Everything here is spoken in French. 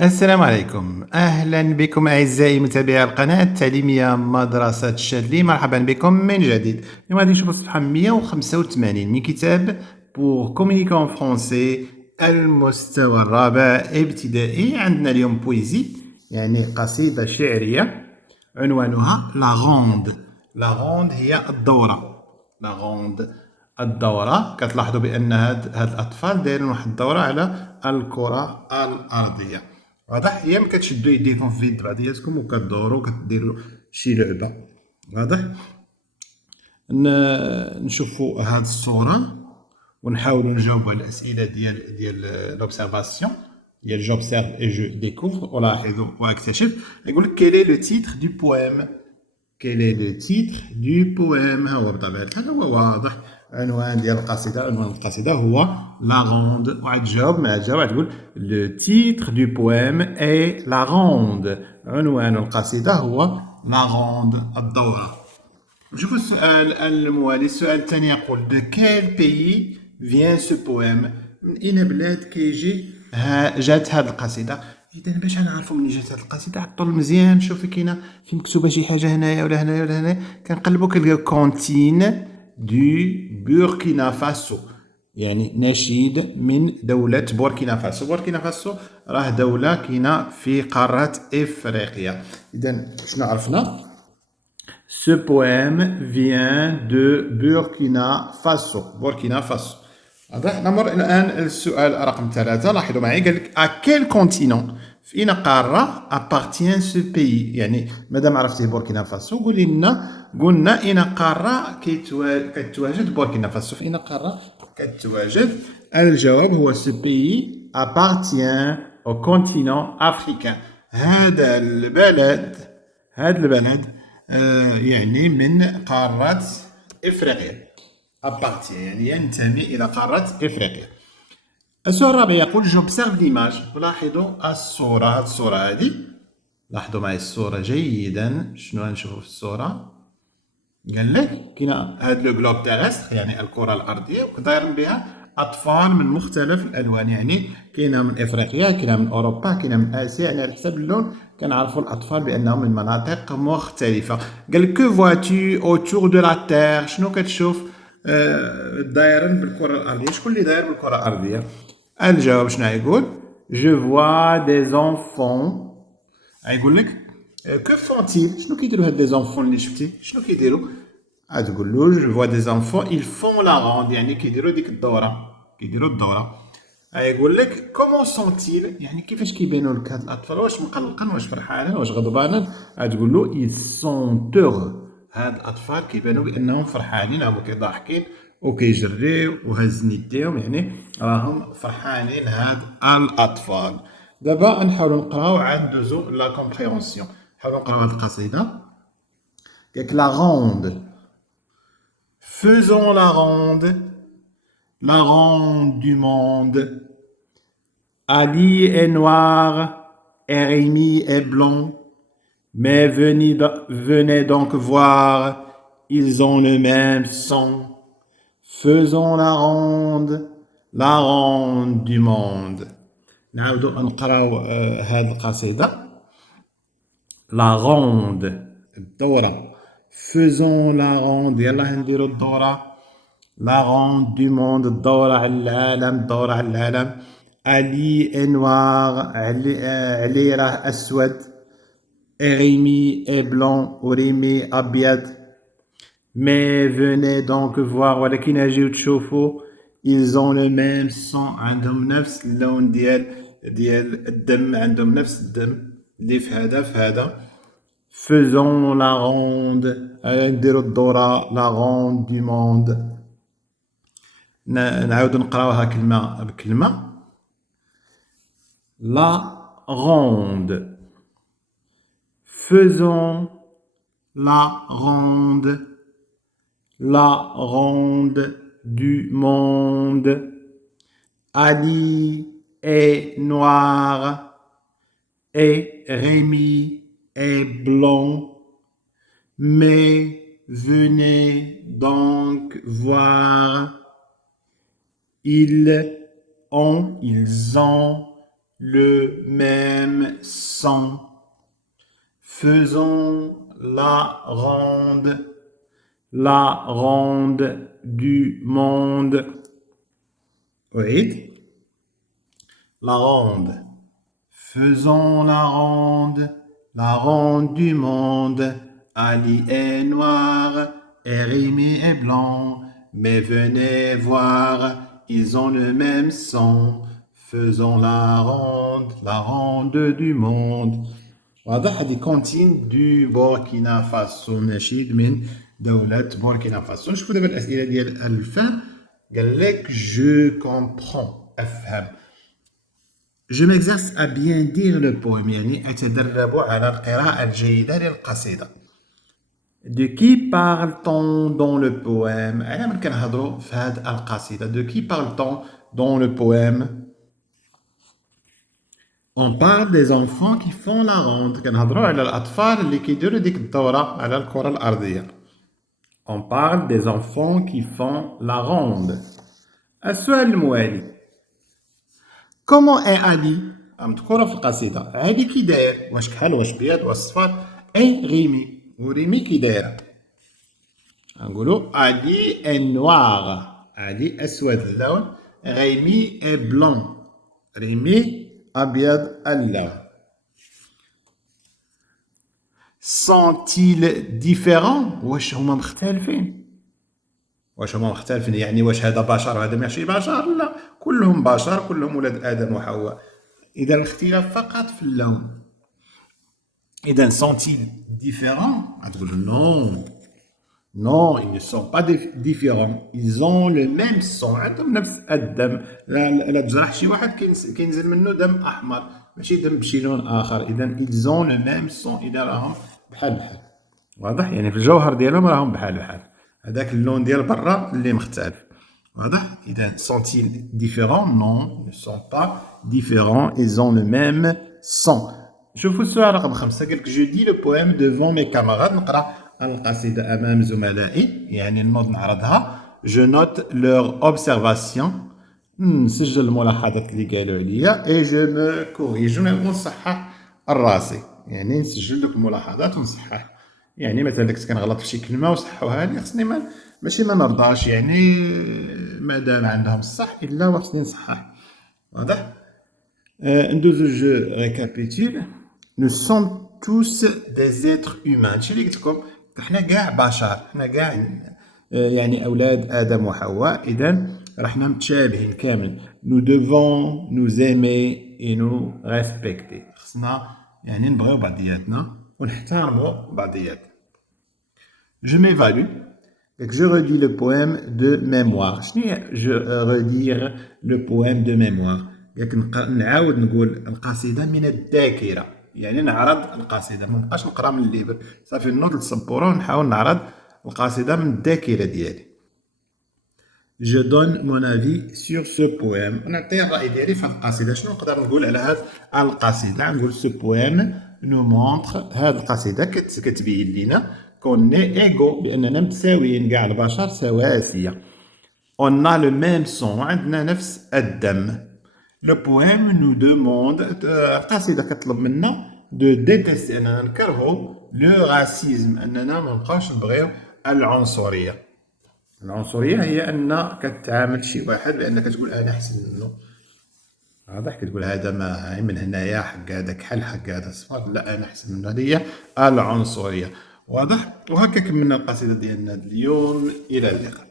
السلام عليكم، أهلا بكم أعزائي متابعي القناة التعليمية مدرسة الشاذلي. مرحبا بكم من جديد. اليوم غادي نشوفوا الصفحة 185 من كتاب Pour communiquer en français المستوى الرابع ابتدائي. عندنا اليوم بويزي، يعني قصيدة شعرية عنوانها لا غوند. لا غوند هي الدورة. لا غوند الدورة. كتلاحظوا بأن هاد الأطفال دايرين واحد الدورة على الكرة الأرضية. واضح؟ هي ما كتشدوا يديكم في يد بعضياتكم وكدوروا وكديروا شي لعبة. واضح؟ نشوفوا هاد الصورة ونحاولوا نجاوبوا على الأسئلة ديال لوبسيرفاسيون ديال جوبسيرف اي جو ديكوفر ألاحظ وأكتشف. يقول لك كيل لو تيتر دو بويم. Quel est le titre du poème؟ هو بطبيعة الحال هو واضح. عنوان ديال القصيدة، عنوان القصيدة هو لا غوند. واحد تجاوب مع تجاوب تقول لو تيتر دو بويم اي لا غوند. عنوان القصيدة هو لا غوند الدورة. نشوفوا السؤال الموالي. السؤال الثاني يقول دو كيل بيي فيان سو بويم؟ من أين بلاد كيجي جات هاد القصيدة؟ إذا باش نعرفوا منين جات هاد القصيدة عطل مزيان. شوفي كاينة في مكتوبة شي حاجة هنايا ولا هنايا ولا هنايا، كنقلبوا كنلقاو كونتين دو بوركينا فاسو، يعني نشيد من دولة بوركينا فاسو. بوركينا فاسو راه دولة كاينة في قارة إفريقيا. إذا شنو عرفنا؟ Ce poème vient de Burkina Faso. Burkina Faso. واضح؟ نمر الآن السؤال رقم 3. لاحظوا معي، قال لك à quel continent؟ في أين قارة appartient ce pays؟ يعني مادام عرفتي بوركينا فاسو قولي لنا، قلنا أين قارة كتواجد بوركينا فاسو؟ في أين قارة كتواجد؟ الجواب هو ce pays appartient au continent africain. هذا البلد يعني من قارة إفريقيا. appartient يعني ينتمي إلى قارة إفريقيا. السؤال الرابع يقول j'observe l'image. لاحظوا الصورة. هذه الصورة هذه، لاحظوا معي الصورة جيدا. شنو نشوفوا في الصورة؟ قال لك كاين هاد لو جلوب تيرستر يعني الكرة الأرضية ودايرين بها أطفال من مختلف الألوان، يعني كاينة من إفريقيا، كاينة من أوروبا، كاينة من آسيا. يعني على حسب اللون كنعرفوا الأطفال بأنهم من مناطق مختلفة. قال لك كو فواتو أوتور دو لا تير؟ شنو كتشوف دايرين بالكرة الأرضية؟ شكون اللي داير بالكرة الأرضية؟ الجواب شنو يقول؟ جو فوا دي زونفون. غيقول لك كو فونتيل؟ شنو كيديروا هاد لي زونفون اللي شفتي؟ شنو كيديروا؟ غتقول له جو فوا دي زونفون ils font la ronde، يعني كيديروا ديك الدورة، كيديروا الدورة. غيقول لك كومون سونتيل؟ يعني كيفاش كيبانوا لك هاد الأطفال؟ واش مقلقين، واش فرحانين، واش غضبانين؟ غتقول له ils sont heureux. هاد الأطفال كيبانوا بأنهم فرحانين، هما كيضحكين وكيجريو وهازين يديهم، يعني راهم فرحانين هاد الأطفال. دابا نحاولوا نقراو عاد ندوزو لا كومبريهونسيون. نحاولوا نقراو هاد القصيدة. قالك لا غوند. Faisons la ronde du monde. Ali est noir et Rémi est blond. Mais venez donc voir, ils ont le même sang. Faisons la ronde du monde. نعاودو نقراو هاد القصيدة. لا غوند الدورة. Faisons la ronde، يلا نديرو الدورة. لا غوند دو موند الدورة على العالم، الدورة على العالم. علي اي نوار، علي راه أسود. ريمي اي بلون، وريمي أبيض. مي فوني دونك فوار، ولكن اجيو تشوفوا. ils ont le même sang، عندهم نفس اللون ديال الدم، عندهم نفس الدم اللي في هذا. faisons la ronde، نديرو الدورة لا ronde du monde. نعاود نقراوها كلمة بكلمة. لا ronde. faisons la ronde. La ronde du monde. Ali est noir et Rémi est blond. Mais venez donc voir, ils ont le même son. Faisons la ronde du monde. Oui. La ronde. Faisons la ronde du monde. Ali est noir et Rémi est blanc. Mais venez voir, ils ont le même son. Faisons la ronde du monde. واضح هذه كونتين دو بوركينا فاسو نشيد من دولة بوركينا فاسو. نشوفوا دابا الأسئلة ديال الفهم. قال لك جو كومبخون أفهم. Je m'exerce à bien dire le poème يعني أتدرب على القراءة الجيدة للقصيدة. De qui parle-t-on dans le poème؟ على من كنهضروا في هذه القصيدة. De qui parle-t-on dans le poème؟ On parle des enfants qui font la ronde. كنهضروا على الأطفال اللي كيديروا ديك الدورة على الكرة الأرضية. On parle des enfants qui font la ronde. السؤال الموالي. Comment est Ali؟ مذكورة في القصيدة. علي كي داير؟ واش كحل واش بيض واش صفار؟ أي ريمي. وريمي كي دايرة؟ نقولوا علي est noir. علي أسود اللون. ريمي est blanc. ريمي أبيض اللون. Sont-ils différents؟ واش هما مختلفين؟ يعني واش هذا بشر وهذا ماشي بشر؟ لا، كلهم بشر، كلهم ولاد آدم وحواء. إذا الاختلاف فقط في اللون. إذا sont-ils différents؟ غتقول non. Non, ils ne sont pas différents. Ils ont le même sang. عندهم نفس الدم. لا تجرح شي واحد كينزل منه دم أحمر، ماشي دم بشي لون آخر. إذا ils ont le même sang. إذا راهم بحال. واضح؟ يعني في الجوهر ديالهم راهم بحال. هذاك اللون ديال برا اللي مختلف. واضح؟ إذا sont-ils différents؟ Non, ils ne sont pas différents. Ils ont le même sang. شوفوا السؤال رقم 5. قال لك je dis le poème devant mes camarades. نقرأ القصيدة أمام زملائي، يعني نوض نعرضها. je note leur observation. نسجل الملاحظات اللي قالوا عليا. et je me corrige. ونصحح الراسي، يعني نسجل دوك الملاحظات ونصحح. يعني مثلا كنت كنغلط في شي كلمة وصحوها لي، خصني ماشي ما نرضاش، يعني مادام عندهم الصح إلا وخصني نصحح. واضح؟ ندوزو جو ريكابيتول. nous sommes tous des êtres humains. هادشي اللي قلت لكم، حنا كاع بشر، حنا كاع يعني أولاد آدم وحواء. إذا راحنا متشابهين كامل. nous devons nous aimer et nous respecter. خصنا يعني نبغيو بعضياتنا ونحترموا بعضياتنا. je m'évalue. je redis le poème de mémoire. شنو هي je redire le poème de mémoire؟ نعاود نقول القصيدة من الذاكرة، يعني نعرض القصيدة، ما نبقاش نقرا من الليبر. صافي نوض السبورة ونحاول نعرض القصيدة من الذاكرة ديالي. je donne mon avis sur ce poème. نعطي الرأي ديالي في القصيدة. شنو نقدر نقول على هذه القصيدة؟ نقول ce poème nous montre. هذه القصيدة كتبين لنا كوني ايغو، بأننا متساويين، كاع البشر سواسية. on a le même sang. عندنا نفس الدم. Le poème nous demande. القصيدة كتطلب منا de détester، أننا نكرهو le racisme، أننا ما نبقاوش نبغيو العنصرية. العنصرية هي أن كتعامل شي واحد بأنك تقول أنا أحسن منه. واضح؟ كتقول هذا ما من هنايا حق هذا كحل حق هذا صفر، لا أنا أحسن منه. هذه هي العنصرية. واضح؟ وهكا كملنا القصيدة ديالنا اليوم. إلى اللقاء.